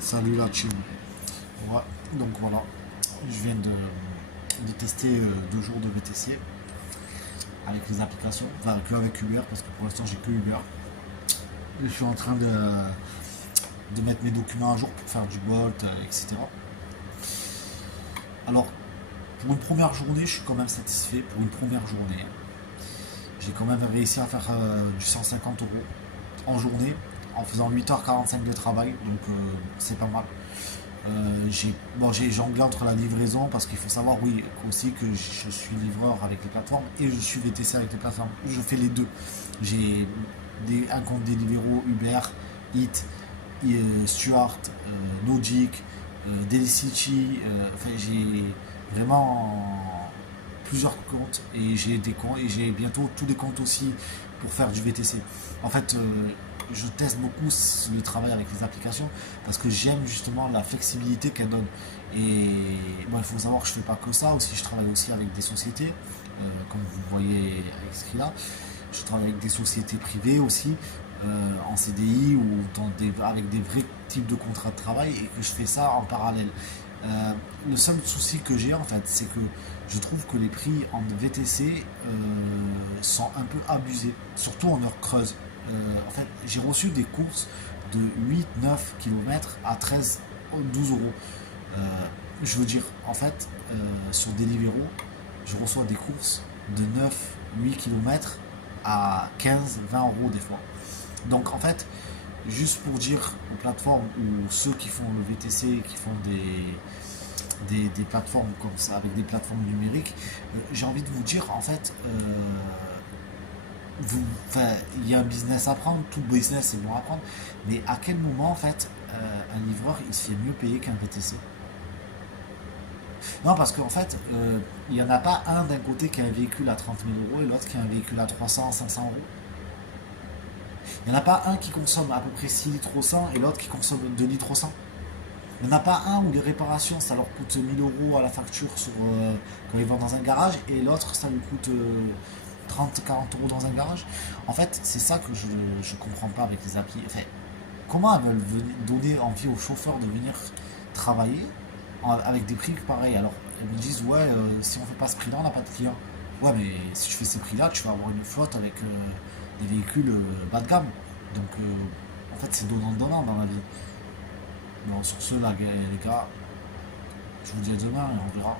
Salut la team. Ouais, donc voilà, je viens de tester 2 jours de VTC avec les applications, enfin que avec Uber parce que pour l'instant j'ai que Uber. Je suis en train de mettre mes documents à jour pour faire du Bolt, etc. Alors, pour une première journée, je suis quand même satisfait. Pour une première journée, j'ai quand même réussi à faire du 150 euros en journée en faisant 8h45 de travail, donc c'est pas mal. J'ai jonglé entre la livraison parce qu'il faut savoir, oui, aussi que je suis livreur avec les plateformes et je suis VTC avec les plateformes. Je fais les deux. J'ai un compte Deliveroo, Uber, Eat, Stuart, Logic, Delicity. Enfin, j'ai vraiment plusieurs comptes et j'ai des comptes et j'ai bientôt tous les comptes aussi pour faire du VTC. En fait, je teste beaucoup le travail avec les applications parce que j'aime justement la flexibilité qu'elles donnent. Et bon, il faut savoir que je fais pas que ça, aussi je travaille aussi avec des sociétés, comme vous voyez écrit là. Je travaille avec des sociétés privées aussi, en CDI ou avec des vrais types de contrats de travail et que je fais ça en parallèle. Le seul souci que j'ai en fait, c'est que je trouve que les prix en VTC sont un peu abusés, surtout en heure creuse. En fait, j'ai reçu des courses de 8-9 km à 13-12 euros. Euh, je veux dire, en fait, sur Deliveroo, je reçois des courses de 9-8 km à 15-20 € des fois. Donc en fait, juste pour dire aux plateformes ou ceux qui font le VTC, qui font des plateformes comme ça, avec des plateformes numériques, j'ai envie de vous dire, en fait, il y a un business à prendre, tout business est bon à prendre, mais à quel moment, en fait, un livreur, il se fait mieux payer qu'un VTC? Non, parce qu'en fait, il n'y en a pas un d'un côté qui a un véhicule à 30 000 € et l'autre qui a un véhicule à 300-500 euros. Il n'y en a pas un qui consomme à peu près 6 litres au 100 et l'autre qui consomme 2 litres au 100. Il n'y en a pas un où les réparations, ça leur coûte 1000 € à la facture quand ils vont dans un garage et l'autre, ça lui coûte 30-40 € dans un garage. En fait, c'est ça que je ne comprends pas avec les applis. Enfin, comment elles veulent donner envie aux chauffeurs de venir travailler avec des prix pareils? Alors, elles me disent, ouais, si on fait pas ce prix-là, on n'a pas de clients. Ouais, mais si je fais ces prix-là, tu vas avoir une flotte avec des véhicules bas de gamme. Donc, en fait, c'est donnant-donnant dans la vie. Bon, sur ce, là, les gars, je vous dis à demain et on verra.